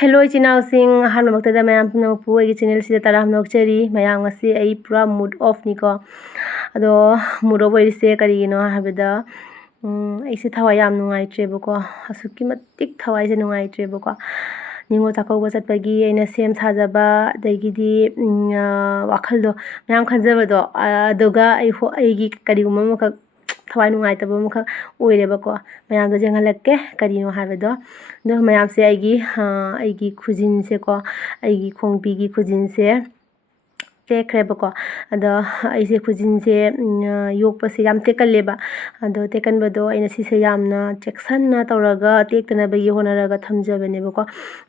Hello इचिनाउसिंग हानमक्तदा मयाम पुनमपु एगी channel सिदा तराम नोकचरी मयाम ngasi ai pura mood off niko ado mood off oise karigino habida aise thawai yam nungai trebako asuki matik thawai je nungai trebako ningo takauba chatpagi aina sem sajaba dagidi wakhaldo mayam khanjabado aduga aigi kariguma maka thawai nungai taba maka oirebako mayam do jenghalakke karino habado do mayam se aigi khujin se ko aigi khongpi gi khujin se tekhreba ado aise khujin se yokpa se yam tekaleba ado tekanbado aina sise yamna cheksana tawraga tektana bagi honaraga thamjabane bako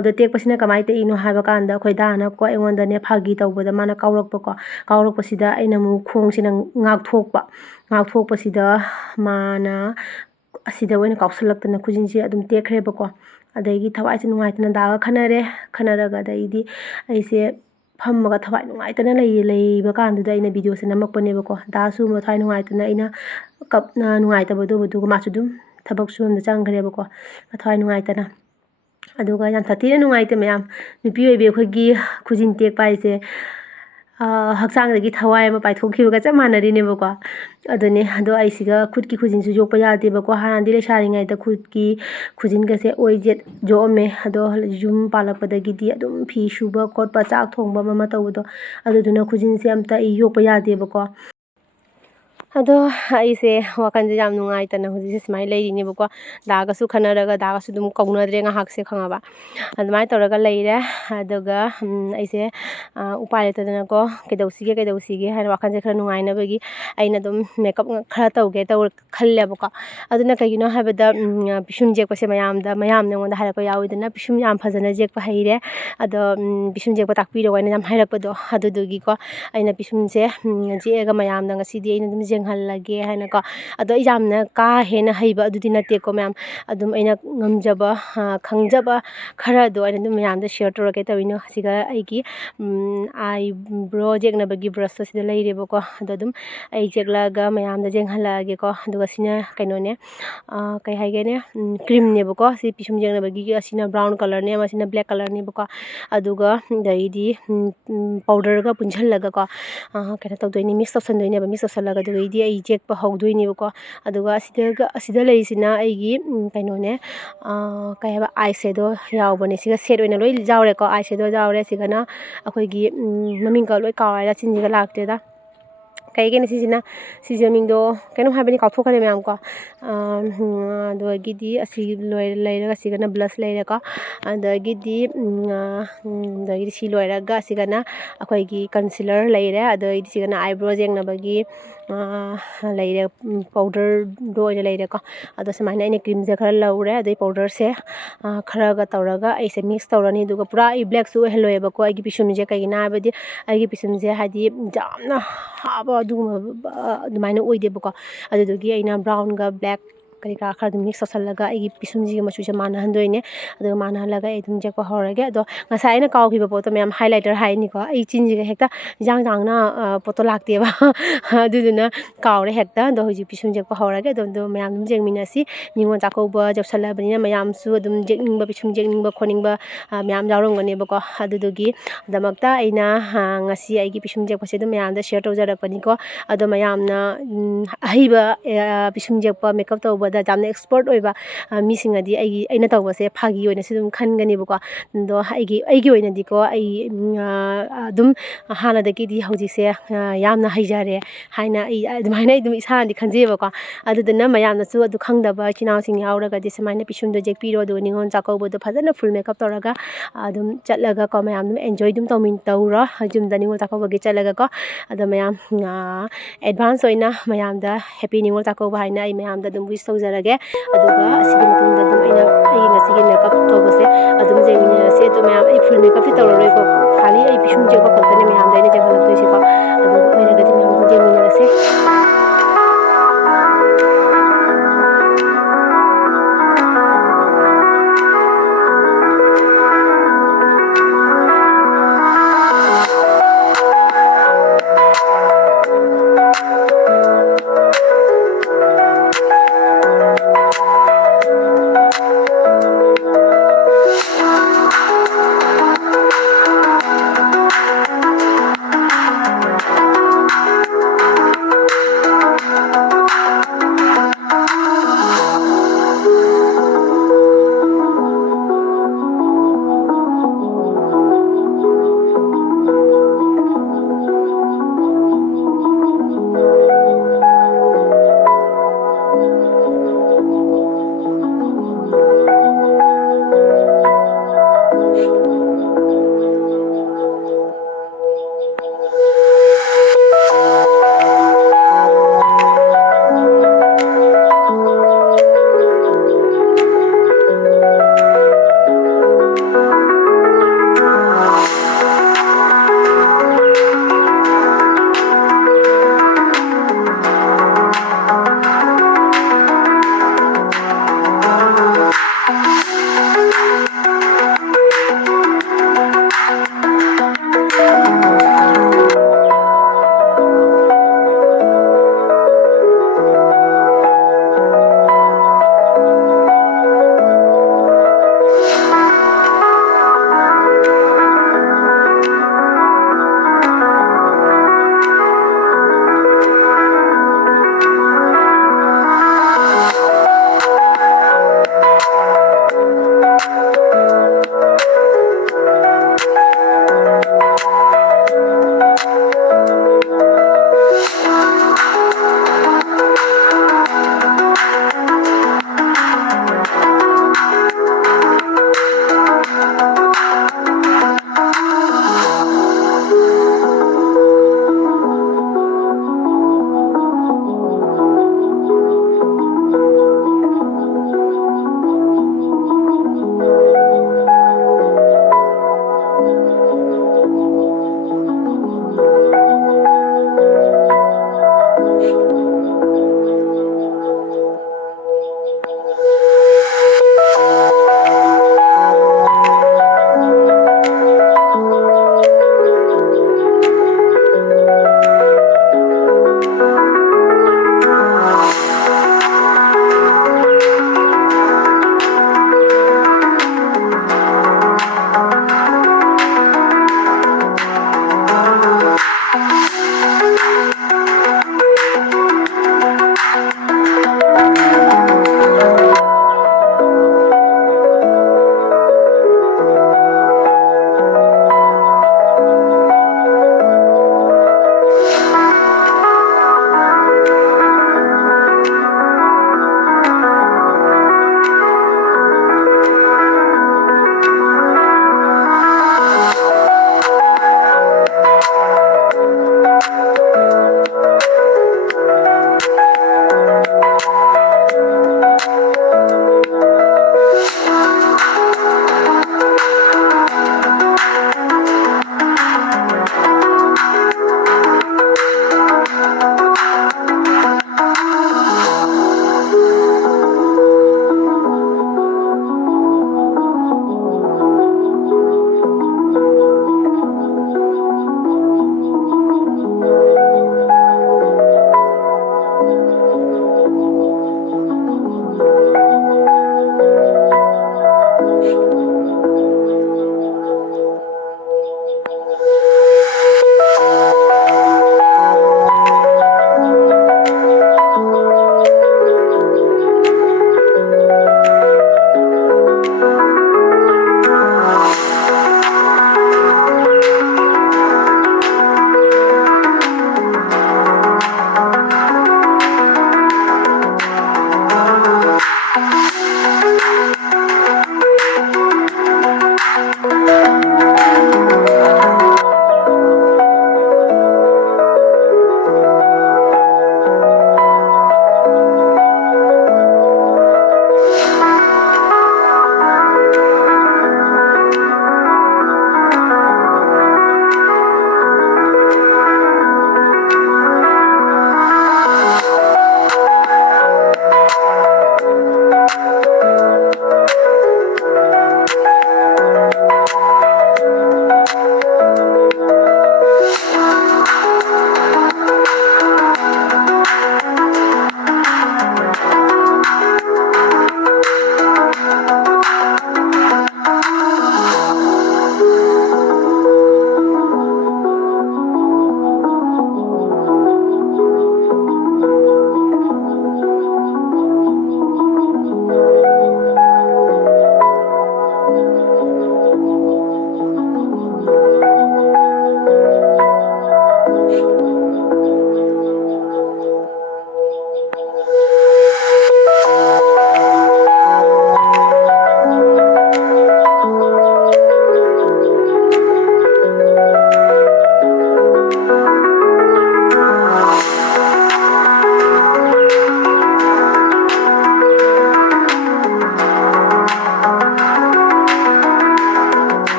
ado tekpasina kamai te ino haba kanda khoi dana ko engonda ne phagi tawbada mana kawrokpasida aina mu khong sina ngakthokpasida mana asida oina kawsalaktana khujin se adum tekhreba adagi thawai se nungaitana daga khanaraga daidi aise fammaga thawai nungaitana leiba kanduda aina video se namakpanebako dasu ma thawai nungaitana aina kapna nungaitabado buduga masu dum thabak suamda changkhrebako thawai nungaitana aduga yam thatina nungaite mayam nupi oibe khogi khujin tekpa aise hakchangdagi thawai ama paithokhibaga chap manarine-bako adone ado aisiga khutki khujin su yokpa yadebako hanandi lesaringaida khutki khujin gase oijet joome ado yum palakpadagidi adum phi suba khotpa chak thongba mama tawdo aduduna khujin se amta yokpa yadebako ado aise wakanje yam nungaitana hujise smai leirinebako dagasu khanaraga dagasu dum kaunadre nga hakse khangaba admai tawraga leire aduga aise upai letadana ko kedausige haina wakanje khara nungainabagi aina dum makeup khara tawge khallebako aduna kagino habada pisum jekpase mayamne ngonda harako yawidana pisum yam phajana jekpa haire ado pisum jekpa takpiro waina yam hairakpado adudugi ko aina pisumse jega mayamna ngasidi aina dum jenghallage haina ko ado yamna ka hena haiba adudi nate ko mayam adum aina ngamjaba khangjaba khara do aina dum mayamda share torake tawino siga aigi eyebrow jegnabagi brush sida leirebako ado dum ai jeglaga mayamda jenghallage ko aduga sina kainone kai haigene cream nebako si pisum jengnabagi asina brown color ne asina black color nebako aduga daidi powder ga punjhallaga ko kaina tawdoini mix tawsandoineba mix tawsalaga daidi ai jekpa hawdoinebako aduga asida leisina aigi kainone kai haba eyeshadow yawbane siga set oina loi jawre ko eyeshadow jawre sigana akoigi mamingka loi kawra chinjiga lakteda kaigene sijamingdo kenu habani kathokare mayam ko adagidi asi leiraga sigana blush leiraka adagidi dagidi si loiraga sigana akoigi concealer leire adagidi sigana eyebrow jengnabagi leire powder do oina leiraka ado samaina ine cream je khara laure adai powder se kharaga tawraga aise mix tawrani duga pura ai black su helloebako aigi pisumje kaigina habadi aigi pisumje hadi jamna haba adumaina oidebako adudugi aina brown ga black kari ka khara dum mix tawsalaga aigi pisumji machuse mana handoine aduga mana halaga ai dum jekpa horage ado ngasa aina kawkhiba poto mayam highlighter haini ko ai chinjiga hekta jangna poto lakteba aduduna kawre hekta do hoji pisum jekpa horage do mayam dum jengminasi ningon chakauba japsalabani mayam su dum jekningba pisum jekningba khoningba mayam jawrongane-bako adudugi damakta aina ngasi aigi pisum jekpase dum mayam da share tawjarakpani ko ado mayamna ahiba pisum jekpa makeup tawba da jamna expert oiba misingadi aina tawbase phagi oina sidum khanganebako do aigi oina diko ai dum hana dagidi hojise yamna haijare haina adumaina idum isana di khanjebako aduduna mayamna su adu khangdaba chinawsing yauraga di samaina pisumdo jekpiro do ningon chakaubo do fajana full makeup tawraga adum chatlaga ko mayam dum enjoy dum tawra jumda ningon chakauba gi chatlaga ko ado mayam advance oina mayamda happy ningon chakauba haina ai mayamda dum wish tawjarage aduga asigi matungda dum aina ai ngasigi makeup tawbase adum jengminase to mayam ai full makeup ti tawraroi ko khali ai pisum jekpa